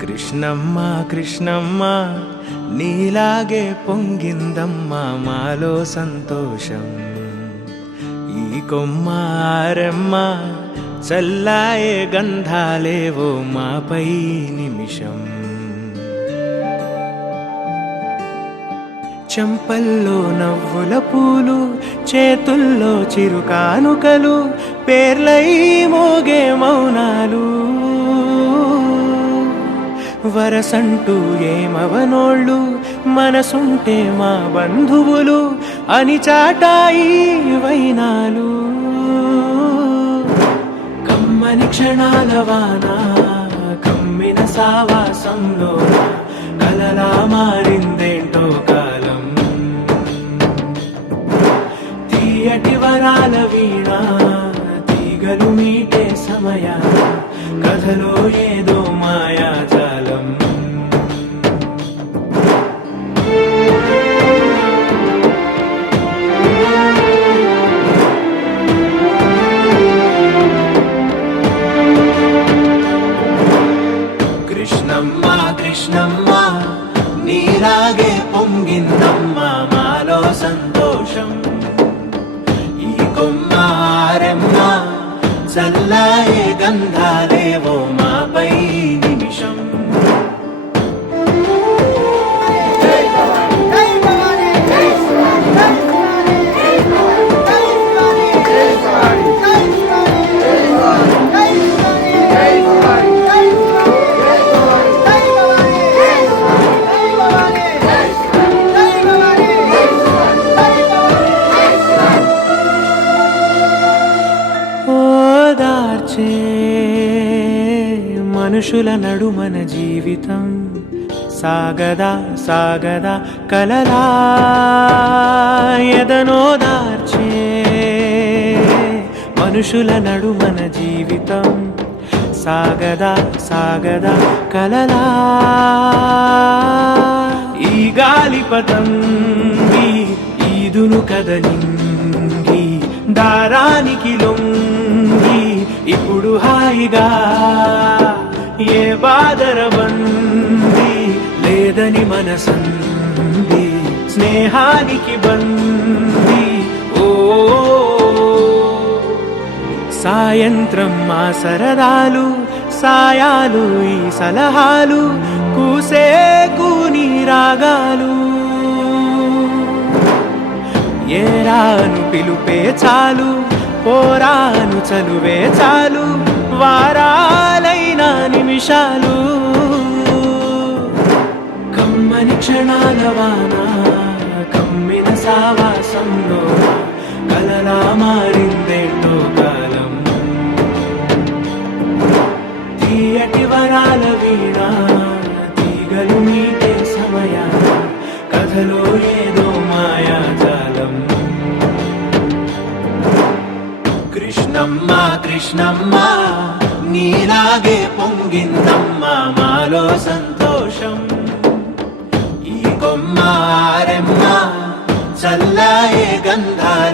కృష్ణమ్మ కృష్ణమ్మ నీలాగే పొంగిందమ్మ మాలో సంతోషం. ఈ కొమ్మ ఆరెమ్మ చల్లాయే గంధాలేవో మాపై నిమిషం. చెంపల్లో నవ్వుల పూలు, చేతుల్లో చిరుకానుకలు, పేర్లై మోగే మౌనాలు. వరసంటూ ఏమవనోళ్ళు, మనసుంటే మా బంధువులు అని చాటాయి వైనాలు. కమ్మని క్షణాల వాన కమ్మిన సావాసంలో కలలా మారిందేంటో కాలం. తీయటి వరాల వీణ తీగలు మీటే సమయాన కథలో ఏదో మాయాజాలం. కృష్ణమ్మ కృష్ణమ్మ నీలాగే పొంగిందమ్మ మాలో సంతోషం. ఈ కొమ్మ ఆరెమ్మ చల్లాయే గంధాలేవో మాపై నిమిషం. మనుషుల నడుమన జీవితం సాగదా సాగదా కలలా ఎదనోదార్చే. మనుషుల నడుమన జీవితం సాగదా సాగదా కలలా. ఈ గాలిపతంగి ఈదును కదలింగి దారానికి లొంగి ఇప్పుడు హాయిగా ఏ బాదరబంది లేదని మనసంది స్నేహానికి బంది. ఓ సాయంత్రం మా సరదాలు సాయాలు ఈ సలహాలు కూసే కూని రాగాలు. ఏరాను పిలుపే చాలు పోరాను చలువే చాలు వారాలైన నిమిషాలు. కమ్మని క్షణాల వాన కమ్మిన సావాసంలో కలలా మారిందేంటో కాలం. తీయటి వరాల వీణ తీగలు మీటే సమయాన కథలో ఏదో మాయాజాలం. కృష్ణమ్మ కృష్ణమ్మ నీలాగే పొంగిందమ్మ మాలో సంతోషం. ఈ కొమ్మ ఆరెమ్మ చల్లాయే గంధాలు